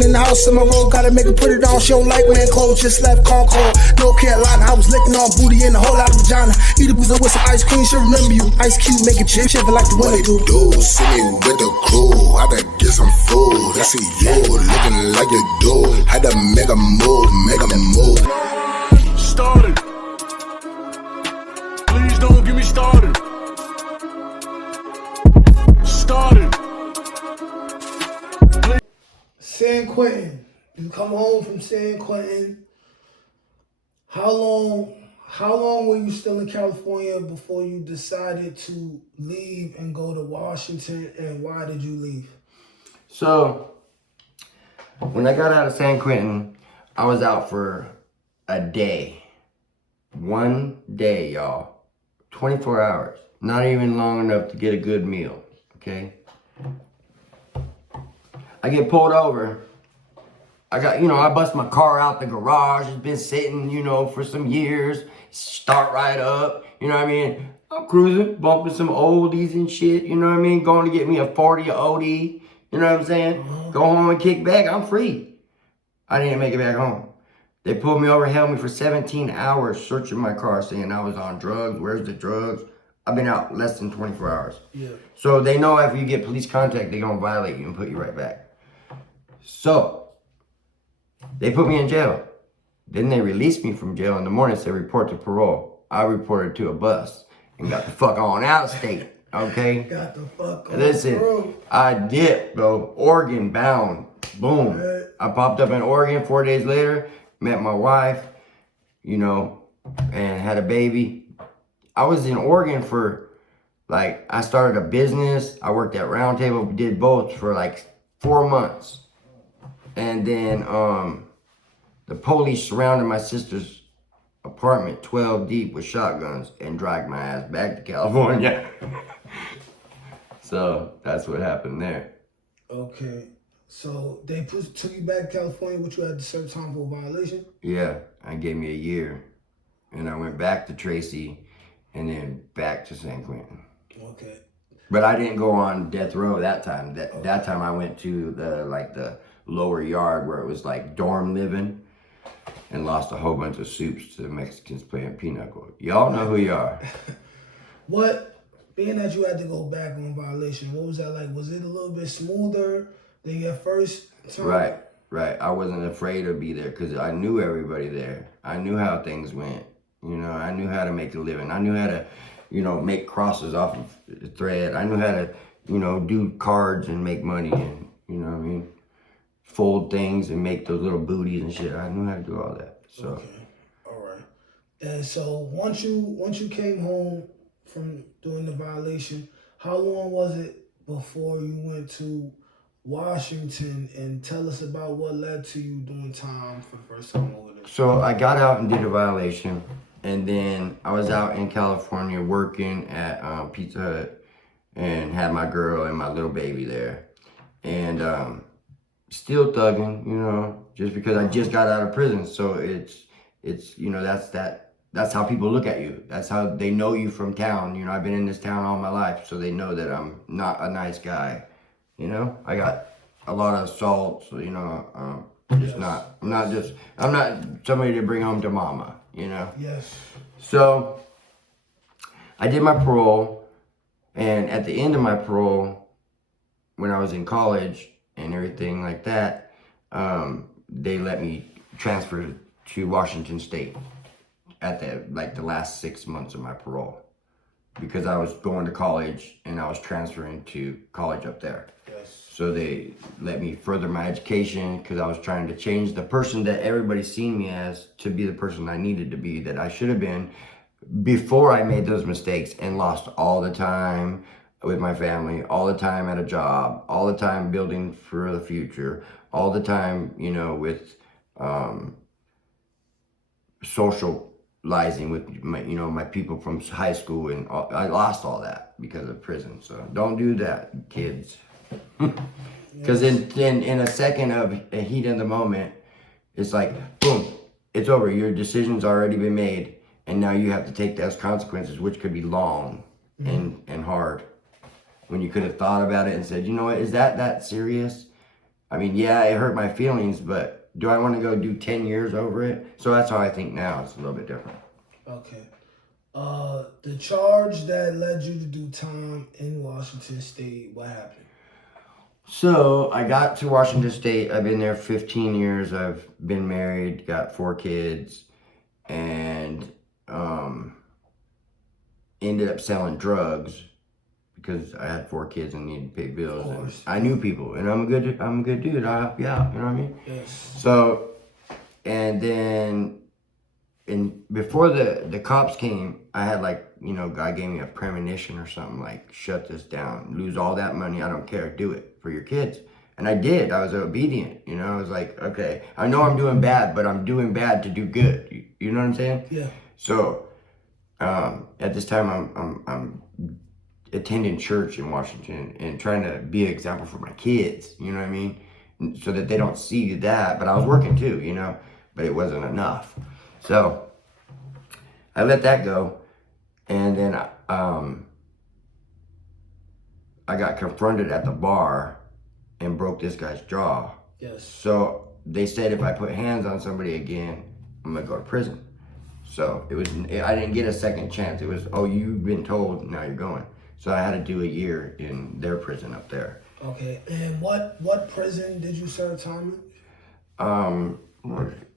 Cooking in the house in my road, gotta make her put it on. She don't like wearing clothes, just left Concord. North Carolina, I was licking on booty and a whole lot of vagina. Eat a pizza with some ice cream, she'll remember you. Ice Cube, make it chip like the winter do. See me with the crew, I better get some food. I see you looking like you do. Had to make a move, make a move. Started. Please don't get me started. Started. San Quentin. You come home from San Quentin. How long were you still in California before you decided to leave and go to Washington, and why did you leave? So, when I got out of San Quentin, I was out for a day. 1 day, y'all. 24 hours. Not even long enough to get a good meal, okay? I get pulled over. I bust my car out the garage. It's been sitting, for some years. Start right up, you know what I mean? I'm cruising, bumping some oldies and shit, you know what I mean? Going to get me a 40 OD, you know what I'm saying? Go home and kick back, I'm free. I didn't make it back home. They pulled me over, held me for 17 hours searching my car, saying I was on drugs. Where's the drugs? I've been out less than 24 hours. Yeah. So they know if you get police contact, they're gonna violate you and put you right back. So, they put me in jail. Then they released me from jail in the morning, said report to parole. I reported to a bus and got the fuck on out of state, okay? Got the fuck on. Listen, bro. I dipped, bro. Oregon bound. Boom. Right. I popped up in Oregon 4 days later, met my wife, and had a baby. I was in Oregon for, I started a business. I worked at Round Table, did both for 4 months. And then, the police surrounded my sister's apartment 12 deep with shotguns and dragged my ass back to California. So that's what happened there. Okay. So they took you back to California, which you had to serve time for a violation? Yeah, I gave me a year. And I went back to Tracy and then back to San Quentin. Okay. But I didn't go on death row that time. That time I went to the lower yard where it was dorm living. And lost a whole bunch of soups to the Mexicans playing pinochle. Y'all know who you are. Being that you had to go back on violation, what was that like? Was it a little bit smoother than your first time? Right. I wasn't afraid to be there because I knew everybody there. I knew how things went. I knew how to make a living. I knew how to, make crosses off of the thread. I knew how to, do cards and make money and, fold things and make those little booties and shit. I knew how to do all that. So. Okay. All right. And so once you came home from doing the violation, how long was it before you went to Washington? And tell us about what led to you doing time for the first time over there. So I got out and did a violation, and then I was out in California working at Pizza Hut and had my girl and my little baby there. And still thugging, just because I just got out of prison. So it's that's how people look at you. That's how they know you from town. I've been in this town all my life, so they know that I'm not a nice guy. I got a lot of assaults, I'm not somebody to bring home to mama, Yes. So I did my parole, and at the end of my parole, when I was in college and everything like that, they let me transfer to Washington State at the last 6 months of my parole, because I was going to college and I was transferring to college up there. Yes. So they let me further my education because I was trying to change the person that everybody's seen me as to be the person I needed to be, that I should have been before I made those mistakes and lost all the time with my family, all the time at a job, all the time building for the future, all the time, with socializing with my people from high school, and I lost all that because of prison. So don't do that, kids. Because in a second of a heat in the moment, it's like, boom, it's over. Your decision's already been made, and now you have to take those consequences, which could be long and hard. When you could have thought about it and said, you know what, is that serious? I mean, yeah, it hurt my feelings, but do I want to go do 10 years over it? So that's how I think now. It's a little bit different. Okay. The charge that led you to do time in Washington State, what happened? So I got to Washington State. I've been there 15 years. I've been married, got 4 kids, and ended up selling drugs because I had 4 kids and needed to pay bills. And I knew people, and I'm a good dude. I'll help you out. You know what I mean? Yes. So, and then, before the cops came, I had God gave me a premonition or something, like, shut this down, lose all that money, I don't care, do it for your kids. And I did. I was obedient, I was like, okay, I know I'm doing bad, but I'm doing bad to do good. You know what I'm saying? Yeah. So, at this time, I'm attending church in Washington and trying to be an example for my kids, you know what I mean? So that they don't see that, but I was working too, but it wasn't enough. So I let that go, and then I got confronted at the bar and broke this guy's jaw. Yes. So they said if I put hands on somebody again, I'm gonna go to prison. So I didn't get a second chance. It was, oh, you've been told, now you're going. So I had to do a year in their prison up there. Okay, and what prison did you serve time What is it?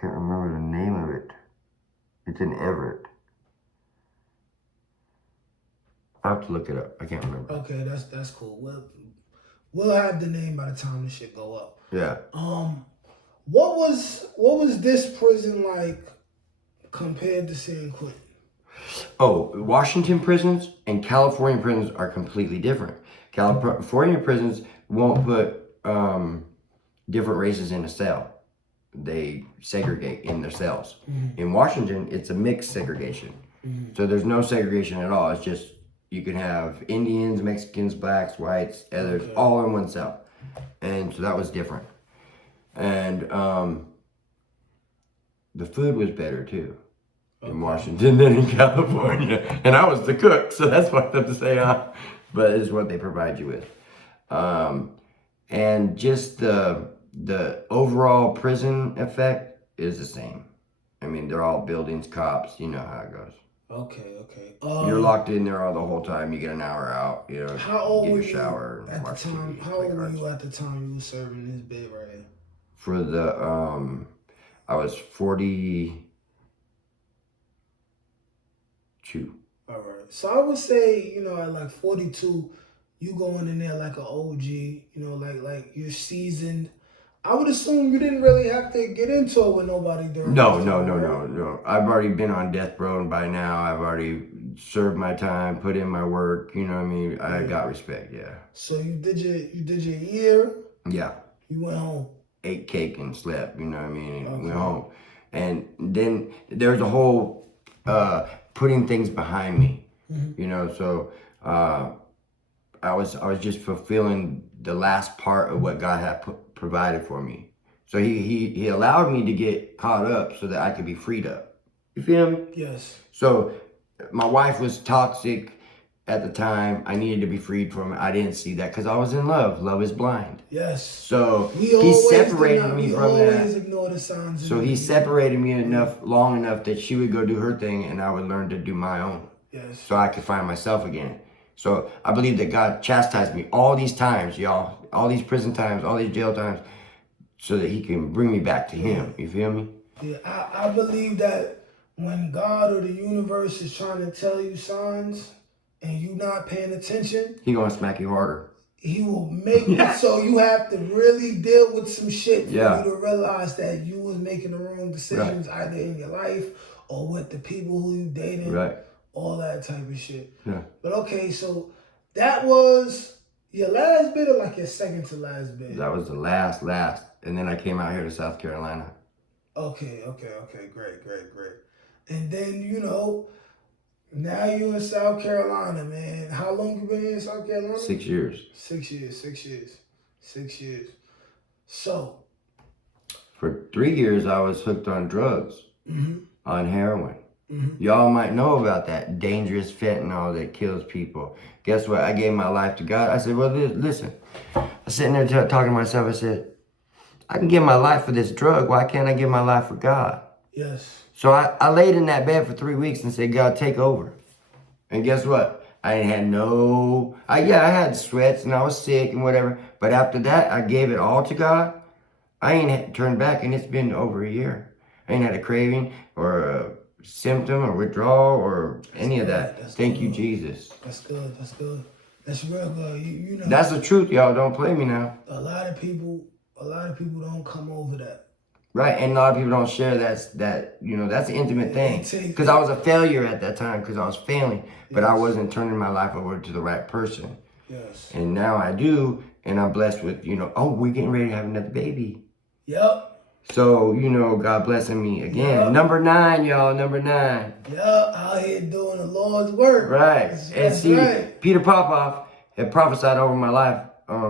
Can't remember the name of it. It's in Everett. I'll have to look it up. I can't remember. Okay, that's cool. We'll have the name by the time this shit go up. Yeah. What was this prison like compared to San Quentin? Oh, Washington prisons and California prisons are completely different. California prisons won't put different races in a cell. They segregate in their cells. Mm-hmm. In Washington, it's a mixed segregation. Mm-hmm. So there's no segregation at all. It's just you can have Indians, Mexicans, blacks, whites, others, all in one cell. And so that was different. And the food was better too in Washington than in California. And I was the cook, so that's what I have to say. But it's what they provide you with. And just the overall prison effect is the same. I mean, they're all buildings, cops, you know how it goes. Okay. You're locked in there all the whole time. You get an hour out, How old were you shower, at the time? How old were you at the time you were serving this bid right here? For the, I was 42. All right. So I would say, at like 42, you going in there like an OG, like you're seasoned. I would assume you didn't really have to get into it with nobody during No. I've already been on death row, and by now I've already served my time, put in my work, you know what I mean? I got respect, yeah. So you did your year? Yeah. You went home? Ate cake and slept, you know what I mean? And went home. And then there's a whole putting things behind me, so I was just fulfilling the last part of what God had provided for me. So he allowed me to get caught up so that I could be freed up. You feel me? Yes. So my wife was toxic at the time. I needed to be freed from it. I didn't see that because I was in love. Love is blind. Yes. So he separated me from that. We always ignore the signs. So he separated me long enough that she would go do her thing and I would learn to do my own. Yes. So I could find myself again. So I believe that God chastised me all these times, y'all, all these prison times, all these jail times, so that he can bring me back to him. You feel me? Yeah, I believe that when God or the universe is trying to tell you signs and you not paying attention, he gonna smack you harder. He will make it so you have to really deal with some shit for you to realize that you was making the wrong decisions either in your life or with the people who you dating. Right. All that type of shit. Yeah. But okay, so that was your last bid or like your second to last bid? That was the last. And then I came out here to South Carolina. Okay. Great. And then, now you in South Carolina, man. How long you been in South Carolina? 6 years. 6 years. So. For 3 years, I was hooked on drugs, on heroin. Y'all might know about that dangerous fentanyl that kills people. Guess what? I gave my life to God. I said, well, listen. I was sitting there talking to myself. I said, I can give my life for this drug. Why can't I give my life for God? Yes. So I laid in that bed for 3 weeks and said, God, take over. And guess what? I had I had sweats and I was sick and whatever. But after that, I gave it all to God. I ain't turned back, and it's been over a year. I ain't had a craving or a symptom or withdrawal or any of that. Thank you, Jesus. That's good. That's good. That's real good. You know. That's the truth, y'all. Don't play me now. A lot of people don't come over that. Right, and a lot of people don't share that's an intimate thing. Because I was a failure at that time, because I was failing, but I wasn't turning my life over to the right person. Yes. And now I do, and I'm blessed with, we're getting ready to have another baby. Yep. So, God blessing me again. Yep. Number 9, y'all, number 9. Yep, out here doing the Lord's work. Right. That's right. Peter Popoff had prophesied over my life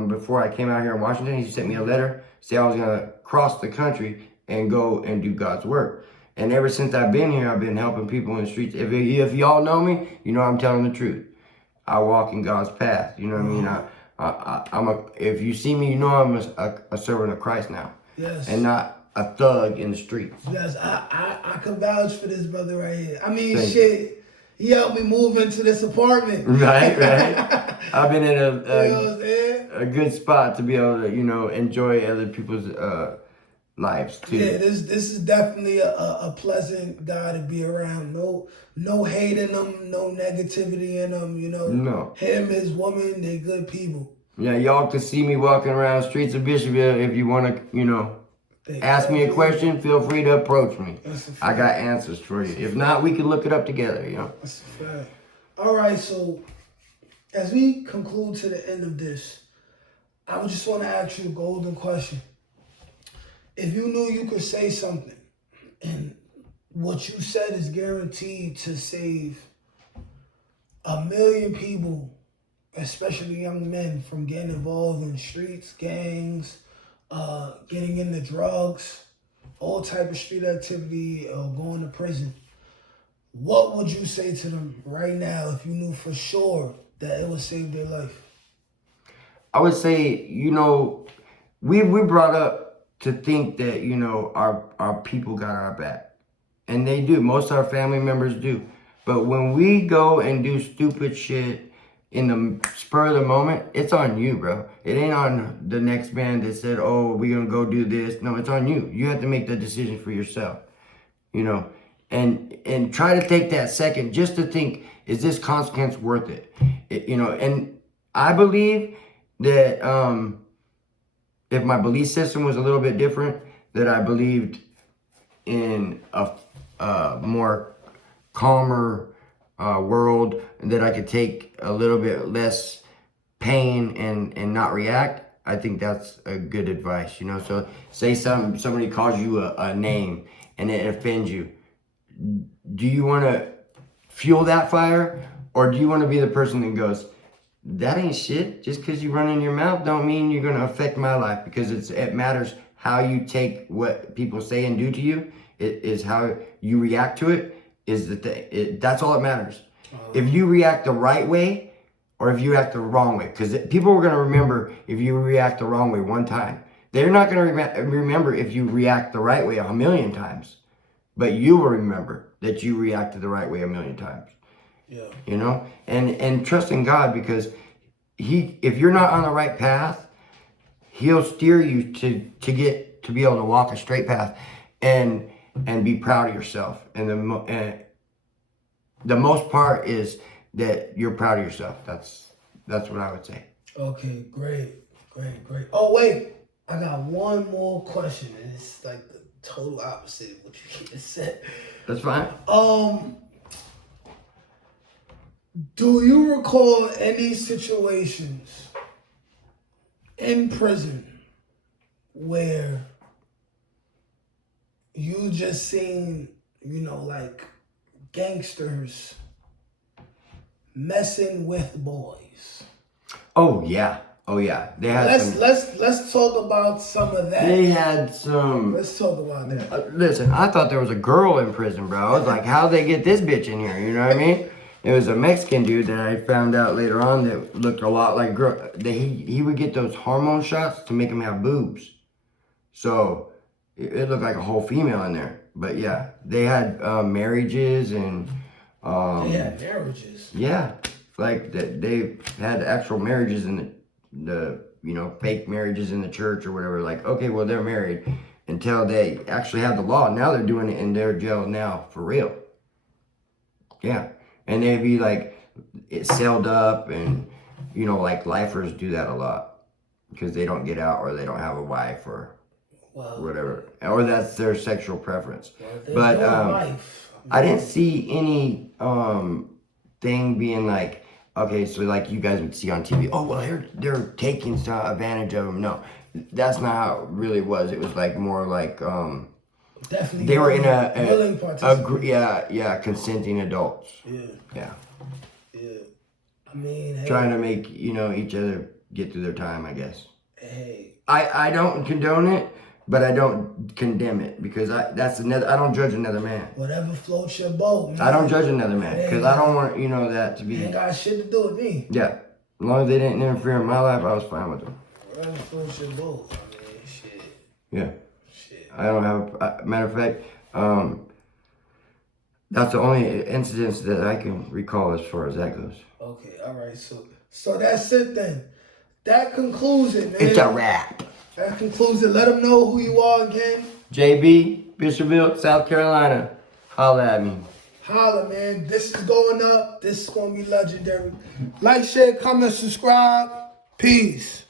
before I came out here in Washington. He sent me a letter, say I was going to cross the country and go and do God's work. And ever since I've been here, I've been helping people in the streets. If y'all know me, I'm telling the truth. I walk in God's path. You know what I mean? If you see me, I'm a servant of Christ now. Yes. And not a thug in the streets. Yes, I can vouch for this brother right here. I mean, shit, he helped me move into this apartment. Right. I've been in a good spot to be able to, enjoy other people's lives too. Yeah, this is definitely a pleasant guy to be around. No hate in him, no negativity in him, No. Him, his woman, they good people. Yeah, y'all can see me walking around the streets of Bishopville. If you want to, ask me a question, feel free to approach me. I got answers for you. If not, we can look it up together, That's a fact. All right, so as we conclude to the end of this, I would just want to ask you a golden question. If you knew you could say something, and what you said is guaranteed to save 1 million people, especially young men, from getting involved in streets, gangs, getting into drugs, all type of street activity, going to prison, what would you say to them right now if you knew for sure that it would save their life? I would say, we brought up to think that, our people got our back. And they do. Most of our family members do. But when we go and do stupid shit in the spur of the moment, it's on you, bro. It ain't on the next man that said, oh, we're going to go do this. No, it's on you. You have to make the decision for yourself, and try to take that second just to think, is this consequence worth it? And I believe that if my belief system was a little bit different, that I believed in a more calmer world, that I could take a little bit less pain and not react. I think that's a good advice, So say somebody calls you a name and it offends you. Do you want to fuel that fire, or do you want to be the person that goes, that ain't shit. Just because you run in your mouth don't mean you're going to affect my life, because it matters how you take what people say and do to you. It is how you react to it is the thing. That's all that matters. If you react the right way or if you act the wrong way, because people are going to remember if you react the wrong way one time. They're not going to remember if you react the right way 1,000,000 times, but you will remember that you reacted the right way 1,000,000 times. Yeah. And trust in God, because if you're not on the right path, He'll steer you to be able to walk a straight path and be proud of yourself. And the most part is that you're proud of yourself. That's what I would say. Okay, great. Oh wait, I got one more question, and it's like the total opposite of what you just said. That's fine. Do you recall any situations in prison where you just seen, like gangsters messing with boys? Oh yeah. Oh yeah, they had Let's talk about some of that. They had some. Let's talk about that. Listen, I thought there was a girl in prison, bro. I was like, how'd they get this bitch in here? You know what I mean? It was a Mexican dude that I found out later on that looked a lot like girl. He would get those hormone shots to make him have boobs. So it looked like a whole female in there. But yeah, they had marriages and. They had marriages. Yeah, like they had actual marriages in the fake marriages in the church or whatever. Like, okay, well, they're married until they actually have the law. Now they're doing it in their jail now for real. Yeah, and they'd be like, it's sealed up, and like lifers do that a lot because they don't get out or they don't have a wife or whatever, or that's their sexual preference. But I didn't see any thing being like, okay, so like you guys would see on TV, oh, well, they're taking advantage of them. No, that's not how it really was. It was like more like definitely they were in a consenting adults. Yeah. I mean, hey, trying to make each other get through their time, I guess. Hey, I don't condone it, but I don't condemn it because I don't judge another man. Whatever floats your boat, man. I don't judge another man because I don't want that to be. Ain't got shit to do with me. Yeah, as long as they didn't interfere in my life, I was fine with them. Whatever floats your boat. I mean, shit. Yeah. Shit. I don't have. Matter of fact, that's the only incidents that I can recall as far as that goes. Okay. All right. So that's it then. That concludes it, man. It's a wrap. That concludes it. Let them know who you are again. JB, Bishopville, South Carolina. Holla at me. Holla, man. This is going up. This is going to be legendary. Like, share, comment, subscribe. Peace.